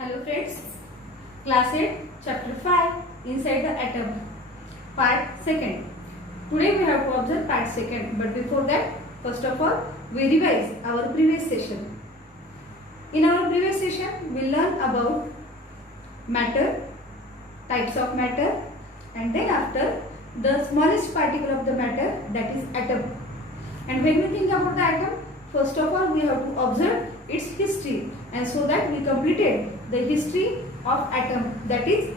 Hello friends, class 8 chapter 5 inside the atom part 2nd. Today we have to observe part 2nd, but before that first of all we revise our previous session. In our previous session we learned about matter, types of matter, and then after the smallest particle of the matter, that is atom. And when we think about the atom, first of all we have to observe its history, and so that we completed the history of atom, that is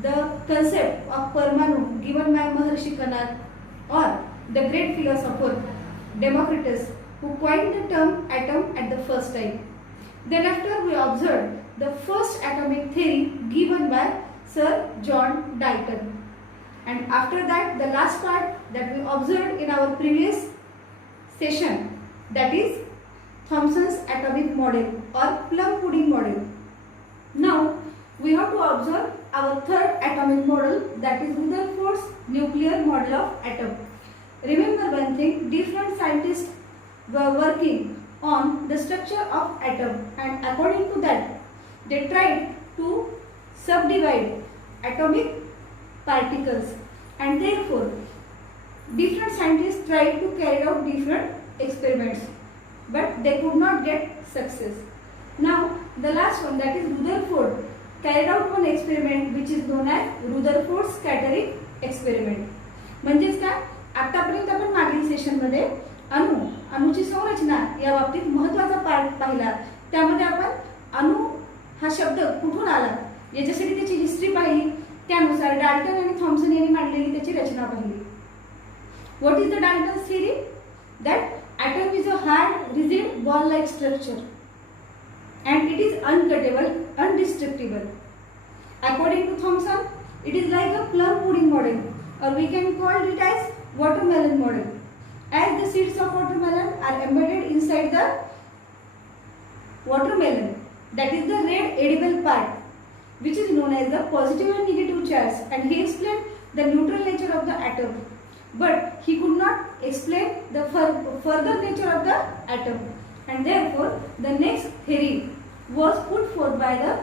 the concept of Parmanu given by Maharshi Kanad or the great philosopher Democritus, who coined the term atom at the first time. Then after we observed the first atomic theory given by Sir John Dalton. And after that the last part that we observed in our previous session, that is Thomson's atomic model or plum pudding model. Now we have to observe our third atomic model, that is Rutherford's nuclear model of atom. Remember one thing, different scientists were working on the structure of atom, and according to that they tried to subdivide atomic particles, and therefore different scientists tried to carry out different experiments, but they could not get success. Now the last one, that is Rutherford carried out one experiment which is known as Rutherford scattering experiment. म्हणजेच काय, आतापर्यंत आपण मागील session मध्ये अणूची संरचना या बाबतीत महत्त्वाचा पार्ट पाहिला. त्यामध्ये आपण अणू हा शब्द कुठून आला याच्यासाठी त्याची हिस्ट्री पाहिली. त्यानुसार डाल्टन आणि थॉम्सन यांनी मांडलेली त्याची रचना पाहिली. What is the Dalton's theory? that atom is a hard, rigid, ball-like structure and it is uncuttable, indestructible. According to Thomson, it is like a plum pudding model, or we can call it as watermelon model, as the seeds of watermelon are embedded inside the watermelon, that is the red edible part, which is known as the positive and negative charge, and he explained the neutral nature of the atom. But he could not explain the further nature of the atom, and therefore the next theory was put forth by the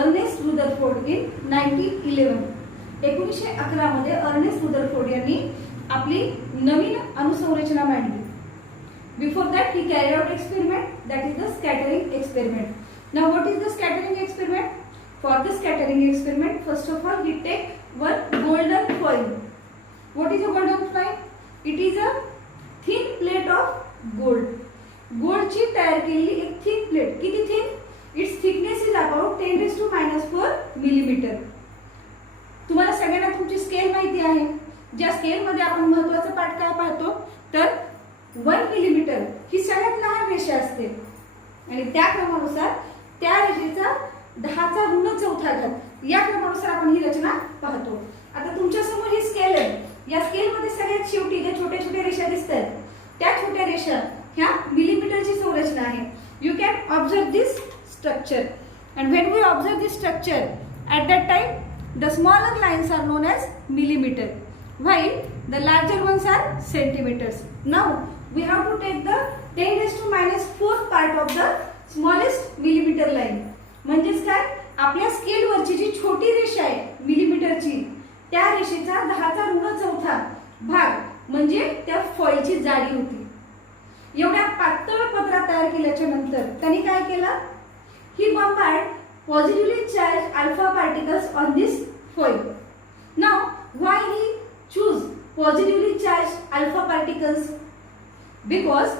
Ernest Rutherford in 1911. 1911 मध्ये Ernest Rutherford यांनी आपली नवीन अणुसंरचना मांडली. Before that he carried out experiment, that is the scattering experiment. Now what is the scattering experiment? For the scattering experiment, first of all he take one golden foil. What is a golden foil? It is a thin plate of gold. Gold ची तयार केलेली एक thin plate. किती thin? It's thickness is about 10⁻⁴ millimetre. तुम्हाला सगळ्यांना तुमची scale माहिती आहे. ज्या स्केल मध्ये आपण महत्त्वाचा पाठ काय पाहतो तर 1 मिलीमीटर ही सगळ्यात लहान रेषा असते, आणि त्या क्रमानुसार त्या रेषेचा 10⁻⁴ घात या क्रमानुसार आपण ही रचना पाहतो. आता तुमच्या समोर ही स्केल आहे. या स्केल मध्ये सगळ्यात शेवटी ज्या छोट्या छोट्या रेषा दिसतात त्या छोट्या रेषा ह्या मिलीमीटरची संरचना आहे. You can observe this structure, and when we observe this structure at that time the smaller lines are known as millimeter while the larger ones are centimeters. Now we have to take the 10⁻⁴ part of the smallest millimeter line. म्हणजेच काय, आपल्या scale वरची जी छोटी रेषा आहे मिलीमीटरची, त्या रेषेचा 10⁻⁴ भाग म्हणजे त्या फॉइलची जाडी होती. एवढ्या पातळ पत्रा तयार केल्याच्या नंतर त्यांनी काय केलं? ही bombarded positively charged alpha particles on this foil. Now why he choose positively charged alpha particles? Because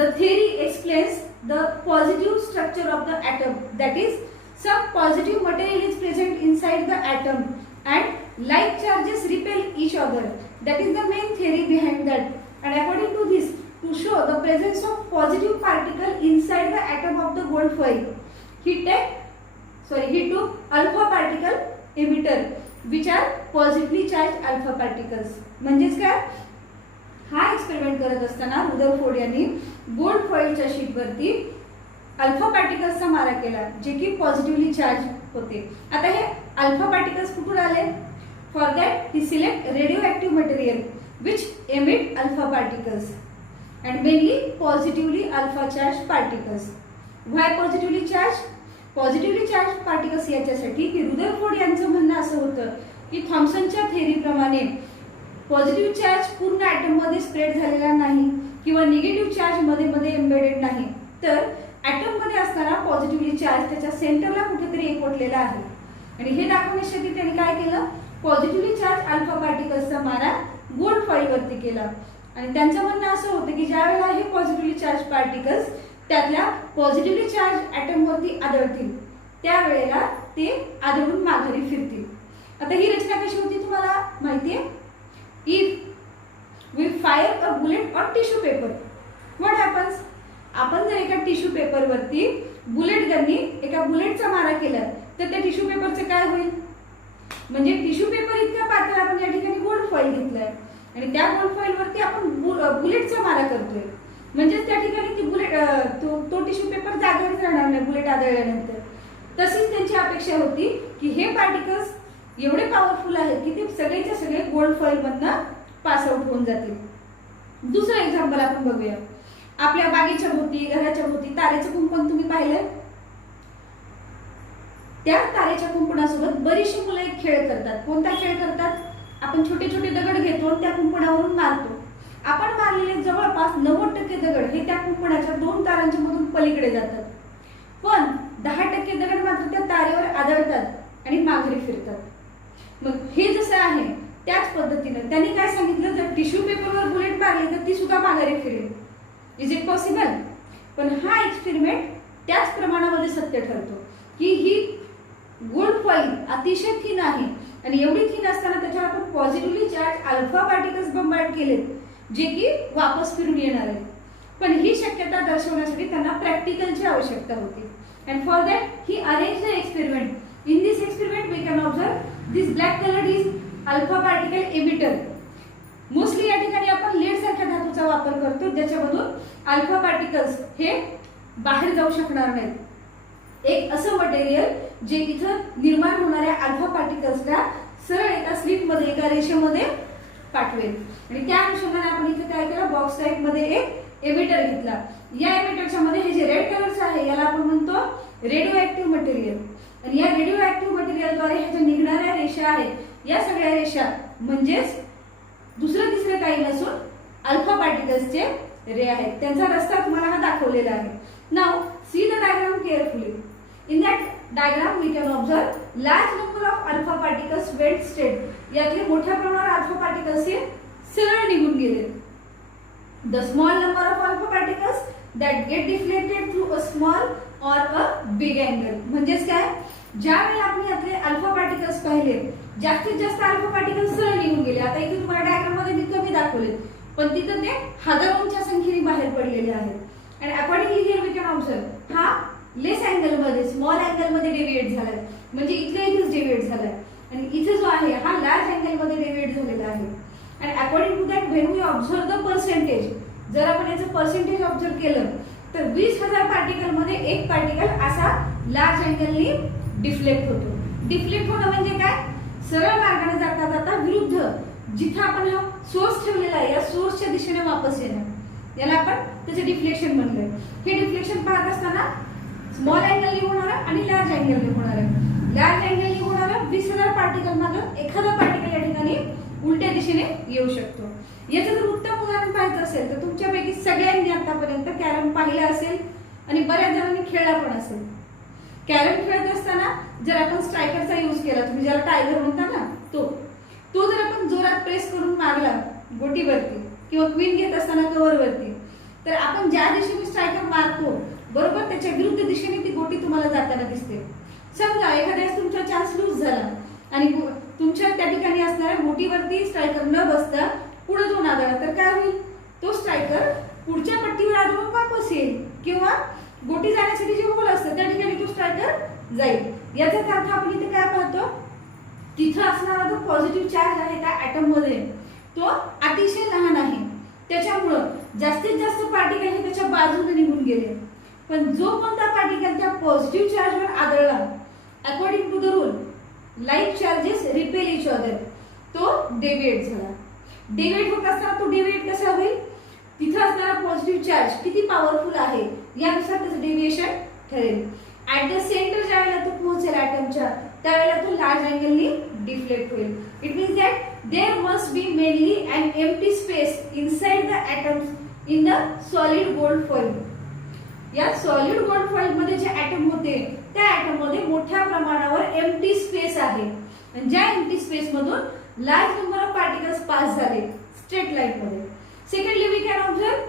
the theory explains the positive structure of the atom, that is some positive material is present inside the atom and like charges repel each other. That is the main theory behind that, and according to this, to show the presence of positive particle inside the atom of the gold foil, he took alpha particle emitter which are positively charged alpha particles. म्हणजेच काय, हा experiment करत असताना Rutherford यांनी gold फॉइलच्या sheet वरती alpha पार्टिकल्सचा मारा केला जे की पॉझिटिव्हली चार्ज होते. आता हे अल्फा पार्टिकल्स कुठून आले? For that he select radio active material which emit alpha particles and mainly positively alpha charged particles. Why positively charged? Positively charge particles याच्यासाठी की रुदरफोर्ड यांचं म्हणणं असं होतं की थॉम्सनच्या थेअरीप्रमाणे पॉझिटिव्ह चार्ज पूर्ण ॲटम मध्ये स्प्रेड झालेला नाही किंवा निगेटिव्ह चार्ज मध्ये मध्ये एम्बेडेड नाही, तर ॲटम मध्ये असणारा पॉझिटिव्हली चार्ज त्याच्या सेंटरला कुठेतरी एकवटलेला आहे. आणि हे दाखवण्यासाठी त्यांनी काय केलं, पॉझिटिव्हली चार्ज अल्फा पार्टिकल्सचा मारा गोल्ड फॉइल वरती केला. आणि त्यांचं म्हणणं असं होतं की ज्या वेळेला हे पॉझिटिव्हली चार्ज पार्टिकल्स त्यातल्या पॉझिटिव्हली चार्ज ॲटम वरती आदळतील त्यावेळेला ते आदळून माघारी फिरतील. आता ही रचना कशी होती तुम्हाला माहितीये. If we fire a bullet on tissue paper, what happens, आपण जर एका टिश्यू पेपर वरती बुलेट गननी एका बुलेटचा मारा केला तर त्या टिश्यू पेपरचे काय होईल, म्हणजे टिश्यू पेपर इतका पातळ आपण या ठिकाणी गोल्ड फॉइल घेतलाय आणि त्या गोल्ड फॉइल वरती आपण बुलेटचा मारा करतोय, म्हणजे त्या ठिकाणी ती बुलेट तो टिश्यू पेपर जागेवरच राहणार नाही बुलेट आदळल्यानंतर. तशीच त्यांची अपेक्षा होती की हे पार्टिकल्स एवढे पॉवरफुल आहेत की ते सगळेच्या सगळे गोल्ड फॉइल मधनं पास आउट होऊन जातील. दुसरं एक्झाम्पल आपण बघूया. आपल्या बागेच्या भोवती घराच्या भोवती तारेचं कुंपण तुम्ही पाहिलंय. त्या तारेच्या कुंपणासोबत बरीचशी मुलं एक खेळ करतात. कोणता खेळ करतात, आपण छोटे छोटे दगड घेतो त्या कुंपणावरून मारतो. आपण मारलेले जवळपास 90% दगड हे त्या कुंपणाच्या 2 तारांच्या मधून पलीकडे जातात, पण 10% दगड मात्र त्या तारेवर आदळतात आणि माघारी फिरतात. मग हे जसं आहे त्याच पद्धतीने त्यांनी काय सांगितलं, जर टिश्यू पेपरवर बुलेट मारली तर ती सुद्धा माघारी फिरेल. Is it possible. पण हा एक्सपेरिमेंट त्याच प्रमाणामध्ये सत्य ठरतो की ही गोल्ड फॉइल अतिशय थिन आहे आणि एवढी थिन असताना त्याच्यावर आपण पॉझिटिव्हली चार्ज अल्फा पार्टिकल्स बंबार्ड केलेत जे की वापस फिरून येणार आहेत. पण ही शक्यता दर्शवण्यासाठी त्यांना प्रॅक्टिकलची आवश्यकता होती. And for that he arrange the experiment. In this experiment we can observe this black colour is alpha particle emitter. Mostly या ठिकाणी आपण लेड सारख्या धातूचा वापर करतो ज्याच्यामधून अल्फा पार्टिकल्स हे बाहेर जाऊ शकणार नाहीत. एक असं मटेरियल जे इथं निर्माण होणाऱ्या अल्फा पार्टिकल्सला सरळ एका स्लिटमध्ये एका रेषेमध्ये पाठवेल. आणि त्या अनुषंगाने आपण इथे काय केलं, बॉक्स टाइप मध्ये एक एमिटर घेतला. या एमिटरच्या मध्ये हे जे रेड कलरचं आहे याला आपण म्हणतो रेडिओ ऍक्टिव्ह मटेरियल. आणि या रेडिओ ऍक्टिव्ह मटेरियलद्वारे ह्याच्या निघणाऱ्या रेषा आहेत या सगळ्या रेषा म्हणजेच दुसरं तिसरं काही नसून अल्फा पार्टिकल्सचे रे आहेत. त्यांचा रस्ता तुम्हाला हा दाखवलेला आहे. Now see the diagram carefully. In that diagram we can observe large number of alpha particles went straight. यातले मोठ्या प्रमाणावर अल्फा पार्टिकल्स हे सरळ निघून गेले. The small number of alpha particles that get deflected through a small or a big angle. म्हणजेच काय, ज्या वेळेला आपण यातले अल्फा पार्टिकल्स पाहिले जास्तीत जास्त अल्फा पार्टिकल्स सरळ निघून गेले. आता इथे तुम्हाला डायग्राम मध्ये मी कमी दाखवले पण तिथं ते हजारोंच्या संख्येने बाहेर पडलेले आहेत. आणि accordingly here we can observe हा लेस अँगल मध्ये स्मॉल अँगल मध्ये डेव्हिएट झालाय, म्हणजे इथल्या इथेच डेव्हिएट झालाय. आणि इथे जो आहे हा लार्ज अँगल मध्ये डेव्हिएट झालेला आहे. आणि according to that when we observe the percentage, जर आपण याचं पर्सेंटेज ऑब्झर्व केलं तर 20,000 पार्टिकल मध्ये एक पार्टिकल असा लार्ज अँगलनी डिफ्लेक्ट होतो. डिफ्लेक्ट होणं म्हणजे काय, सरळ मार्गाने जाता जाता विरुद्ध जिथे आपण हा सोर्स ठेवलेला आहे या सोर्सच्या दिशेने वापस येणं, याला आपण त्याचे डिफ्लेक्शन म्हणलंय. हे डिफ्लेक्शन पाहत असताना स्मॉल अँगलनी होणार आणि लार्ज अँगलनी होणार आहे. लार्ज अँगलनी होणार 20,000 पार्टिकल मागं एखादा पार्टिकल या ठिकाणी उलट्या दिशेने येऊ शकतो. याचं जर उत्तम उदाहरण पाहायचं असेल तर तुमच्यापैकी सगळ्यांनी आतापर्यंत कॅरम पाहिला असेल आणि बऱ्याच जणांनी खेळला पण असेल. कॅरम खेळत असताना जर आपण स्ट्रायकरचा यूज केला, तुम्ही ज्याला टायगर म्हणता ना, तो जर आपण जोरात प्रेस करून मारला गोटीवरती किंवा क्वीन घेत असताना कव्हरवरती, तर आपण ज्या दिशेने स्ट्रायकर मारतो बरोबर त्याच्या विरुद्ध दिशेने ती गोटी तुम्हाला जाताना दिसते. समजा एखाद्यास तुमचा चान्स लूज झाला आणि तुमच्या त्या ठिकाणी असणाऱ्या गोटीवरती स्ट्रायकर न बसता पुढे जाऊन आदळला तर काय होईल, तो स्ट्रायकर पुढच्या पट्टीवर आदळून वापस येईल किंवा गोटी जाण्यासाठी जे होल असतं त्या ठिकाणी तो स्ट्रायकर जाईल. याचा अर्थ आपण इथे काय पाहतो, तिथं असणारा जो पॉझिटिव्ह चार्ज आहे त्या ऍटम मध्ये तो अतिशय लहान आहे. त्याच्यामुळं जास्तीत जास्त पार्टिकल हे त्याच्या बाजूने निघून गेले. पण जो कोणता पार्टिकल त्या पॉझिटिव्ह चार्जवर आदळला, according to the rule like charges repel each other, तो डेव्हिएट झाला. डेव्हिएट होत असताना तो डेव्हिएट कसा होईल, तिथं असणारा पॉझिटिव्ह चार्ज किती पॉवरफुल आहे यानुसार त्याचं डेव्हिएशन ठरेल. ऍट द सेंटर ज्या त्यावेळेला तो लार्ज अँगलनी डिफ्लेक्ट होईल. It means that there must be mainly an empty space inside the atoms in the solid gold foil. या सॉलिड गोल्ड फॉइल मध्ये जे ॲटम होते त्या ॲटम मध्ये मोठ्या प्रमाणावर एम्प्टी स्पेस आहे आणि ज्या एम्प्टी स्पेस मधून large number of particles pass झाले स्ट्रेट लाईन मध्ये. Secondly we can observe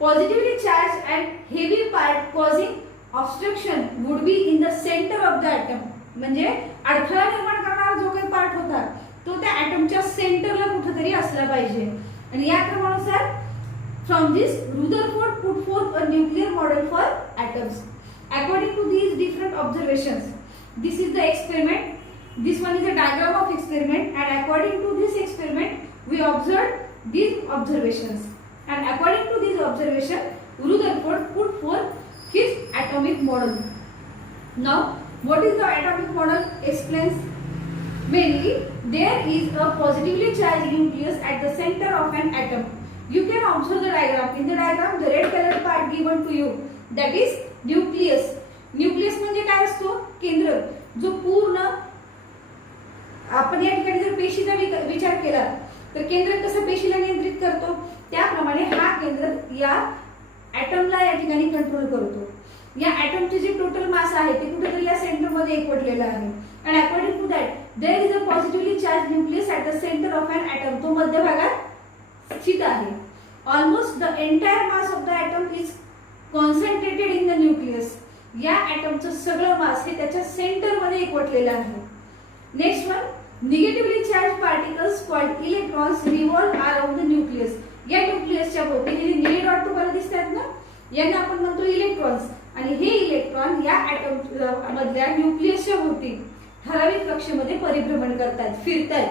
positively charge and heavy part causing obstruction would be in the centre of the atom. म्हणजे अडथळा निर्माण करणारा जो काही पार्ट होता तो त्या ॲटमच्या सेंटरला कुठेतरी असला पाहिजे. आणि या क्रमानुसार from this Rutherford put forth a nuclear model for atoms. According to these different observations, this is the experiment, this one is a diagram of experiment, and according to this experiment we observed these observations, and according to these observations Rutherford put forth his atomic model. Now what is the atomic model? Explains mainly there is a positively charged nucleus at the center of an atom. You can observe the diagram. In the diagram, the red colored part given to you, that is nucleus. Nucleus म्हणजे काय असतो? केंद्र. जो पूर्ण आपण या ठिकाणी जर पेशीचा विचार केला तर केंद्र कसं पेशीला नियंत्रित करतो त्याप्रमाणे हा केंद्र या ॲटमला या ठिकाणी कंट्रोल करतो. या ॲटमचे जे टोटल मास आहे ते कुठेतरी या सेंटर मध्ये एकवटलेलं आहे. आणि according to that there is a positively charge nucleus at the centre of an atom. तो मध्यभागात स्थित आहे. Almost the entire mass of the atom is concentrated in the nucleus. या ॲटमचं सगळं मास हे त्याच्या सेंटर मध्ये एकवटलेलं आहे. Next one negatively charge particles called electrons revolve around the nucleus. या न्यूक्लियसच्या भोवती हे निळे डॉट तुम्हाला दिसतात ना यांना आपण म्हणतो इलेक्ट्रॉन्स. आणि हे इलेक्ट्रॉन या ॲटम मधल्या न्यूक्लियसच्या भोवती ठराविक कक्षेमध्ये परिभ्रमण करतात फिरतात.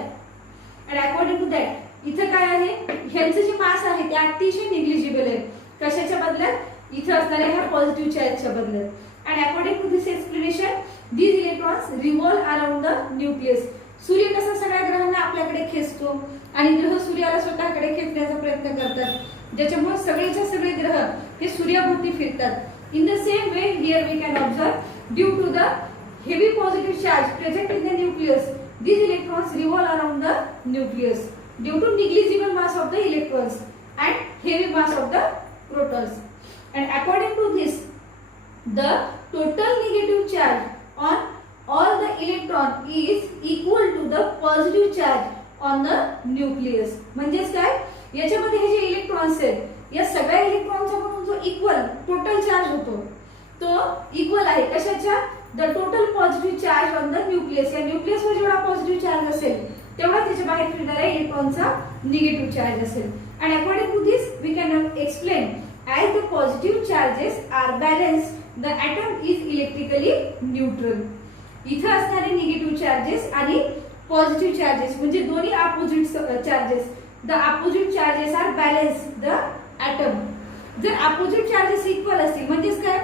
आणि अकॉर्डिंग टू दॅट इथं काय आहे ह्यांचं जे मास आहे ते अतिशय निग्लिजिबल आहे. कशाच्या बदल्यात इथं असणाऱ्या ह्या पॉझिटिव्ह चार्जच्या बदल्यात. आणि according to this explanation these electrons revolve around the nucleus. सूर्य कसा सगळ्या ग्रहांना आपल्याकडे खेचतो आणि ग्रह सूर्याला स्वतःकडे खेचण्याचा प्रयत्न करतात ज्याच्यामुळे सगळेच्या सगळे ग्रह हे सूर्याभोवती फिरतात. In the same way here we can observe due to the heavy positive charge present in the nucleus these electrons revolve around the nucleus due to negligible mass of the electrons and heavy mass of the protons. And according to this the total negative charge on all the electron is equal to the positive charge on the nucleus. म्हणजेच काय याच्यामध्ये हे जे electrons आहेत या सगळ्या इलेक्ट्रॉनचा म्हणून जो इक्वल टोटल चार्ज होतो तो इक्वल आहे कशाच्या the total positive charge on the nucleus. या न्यूक्लियसवर जेवढा पॉझिटिव्ह चार्ज असेल तेवढा त्याच्या बाहेर फिरणाऱ्या इलेक्ट्रॉनचा निगेटिव्ह चार्ज असेल. आणि according to this we can explain as the positive charges are balance the atom is electrically neutral. इथं असणारे निगेटिव्ह चार्जेस आणि पॉझिटिव्ह चार्जेस म्हणजे दोन्ही opposite charges the opposite charges are balance the atom. जर opposite charges equal असतील म्हणजेच काय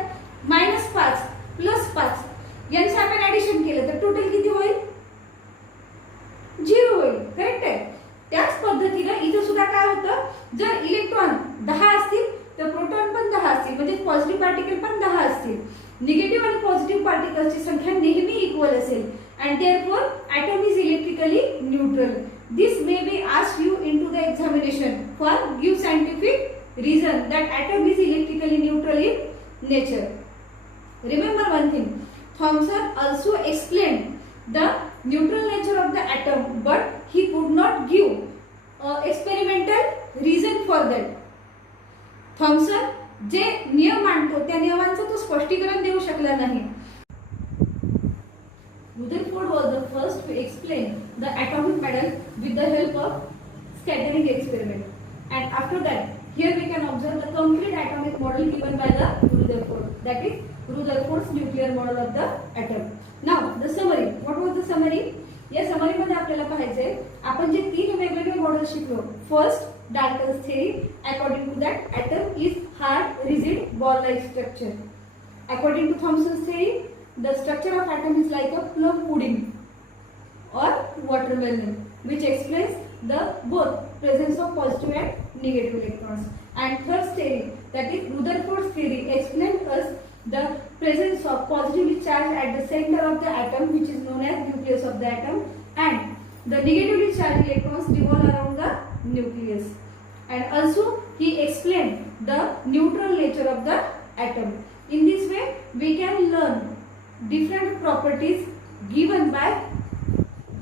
-5 +5 यांचं आपण ऍडिशन केलं तर टोटल किती होईल 0 होईल. करेक्ट आहे. त्याच पद्धतीने इथे सुद्धा काय होतं जर इलेक्ट्रॉन 10 असतील तर प्रोटॉन पण 10 असतील म्हणजे पॉझिटिव्ह पार्टिकल पण 10 असतील. निगेटिव्ह आणि पॉझिटिव्ह पार्टिकल्सची संख्या नेहमी इक्वल असेल and therefore atom is electrically neutral. This may be asked you into the examination for give scientific reason that atom is electrically neutral in nature. Remember one thing, Thomson also explained the neutral nature of the atom but he could not give experimental reason for that. Thomson जे नियम मांडतो त्या नियमांचं तो स्पष्टीकरण देऊ शकला नाही. Rutherford was the first to explain the atomic model with the help of scattering experiment. And after that, here we can observe the complete atomic model given by the Rutherford. That is Rutherford's nuclear model of the atom. Now the summary. What was the summary? या summary मध्ये आपल्याला पाहायचंय आपण जे तीन वेगवेगळे model शिकलो. First, Dalton's theory. According to that, atom is hard, rigid, ball-like structure. According to Thomson's theory, the structure of atom is like a plum pudding or watermelon, which explains the both presence of positive and negative electrons. And third theory, that is Rutherford's theory, explains us the presence of positively charged charge at the center of the atom, which is known as nucleus of the atom, and the negatively charged electrons revolve around the nucleus. And also he explained the neutral nature of the atom. In this way we can learn different properties given by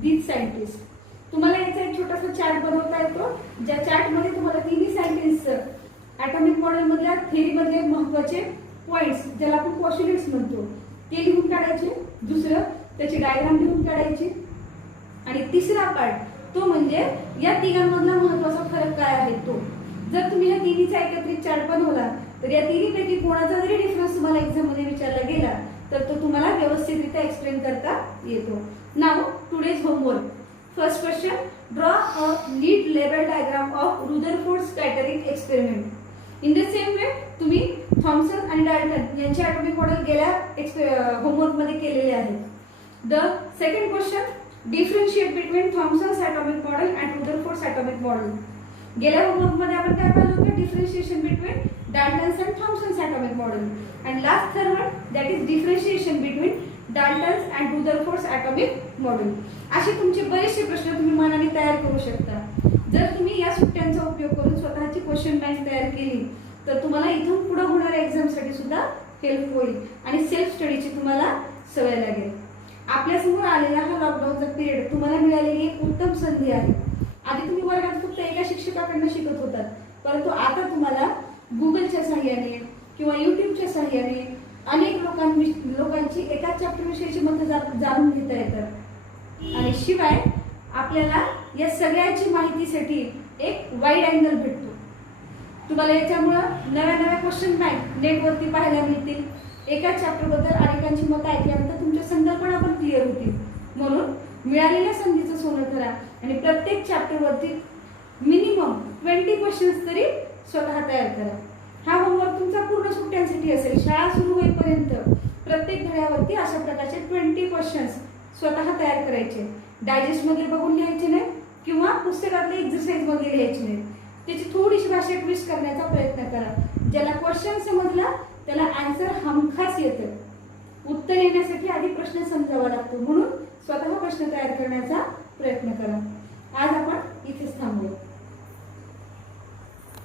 these scientists. तुम्हाला याचा एक छोटासा chart बनवता येतो, ज्या chart मध्ये तुम्हाला तिन्ही सायंटिस्ट ॲटॉमिक मॉडेल मधल्या थेअरी मधले महत्त्वाचे पॉइंट्स, ज्याला आपण पॉस्ट्युलेट्स म्हणतो, ते लिहून काढायचे. दुसरं त्याची डायग्राम लिहून काढायची. आणि तिसरा पार्ट तो म्हणजे या तिघांमधला महत्त्वाचा फरक काय आहे तो. जर तुम्ही या तिन्हीचा एकत्रित चार्ट बनवला तर या तिन्हीपैकी कोणाचा जरी डिफरन्स तुम्हाला एक्झाम मध्ये विचारला गेला तर तो तुम्हाला व्यवस्थितरित्या एक्सप्लेन करता येतो. Now today's homework. First question, draw a neat level diagram of Rutherford scattering experiment. In the same way तुम्ही थॉमसन आणि डाल्टन यांचे ॲटॉमिक मॉडेल गेल्या होमवर्क मध्ये केलेले आहेत. The second question, differentiate between Thomson's atomic model and Rutherford atomic model. गेल्या homework मध्ये आपण काय पाहिलं होतं, differentiation between Dalton's and Thomson's atomic model. And last third one, that is differentiation between Dalton's and Rutherford atomic model. असे तुमचे बरेचसे प्रश्न तुम्ही मनाने तयार करू शकता. जर तुम्ही या सुट्ट्यांचा उपयोग करून स्वतःची क्वेश्चन बँक तयार केली तर तुम्हाला इथून पुढे होणाऱ्या एक्झामसाठी सुद्धा हेल्प होईल आणि सेल्फ स्टडीची तुम्हाला सवय लागेल. आपल्यासमोर आलेला हा लॉकडाऊनचा पिरियड तुम्हाला मिळालेली एक उत्तम संधी आहे. आधी तुम्ही वर्गात फक्त एका शिक्षकाकडनं शिकत होतात, परंतु आता तुम्हाला गुगलच्या सहाय्याने किंवा युट्यूबच्या सहाय्याने अनेक लोकांची एकाच चॅप्टर विषयीची मतं जाणून घेता येतात. आणि शिवाय आपल्याला या सगळ्याची माहितीसाठी एक वाईड अँगल भेटतो. तुम्हाला याच्यामुळं नव्या नव्या क्वेश्चन बँक नेटवरती पाहायला मिळतील. एकाच चॅप्टर बद्दल अनेकांची मतं ऐकल्यानंतर तुमच्या संकल्पना पण क्लिअर होतील. म्हणून मिळालेल्या संधीचं सोनं करा आणि प्रत्येक चॅप्टर वरती मिनिमम 20 क्वेश्चन्स तरी स्वतः तयार करा. हा होमवर्क तुमचा पूर्ण सुट्ट्यांसाठी असेल. शाळा सुरू होईपर्यंत प्रत्येक धड्यावरती अशा प्रकारचे 20 क्वेश्चन्स स्वतः तयार करायचे. डायजेस्ट मध्ये बघून लिहायचे नाही किंवा पुस्तकातले एक्सरसाइज मध्ये लिहायचे नाही. त्याची थोडीशी भाषा ट्विस्ट करण्याचा प्रयत्न करा. ज्याला क्वेश्चन समजला त्याला आन्सर हमखास येतं. उत्तर येण्यासाठी आधी प्रश्न समजावा लागतो, म्हणून स्वतः प्रश्न तयार करण्याचा प्रयत्न करा. आज आपण इथेच थांबूया.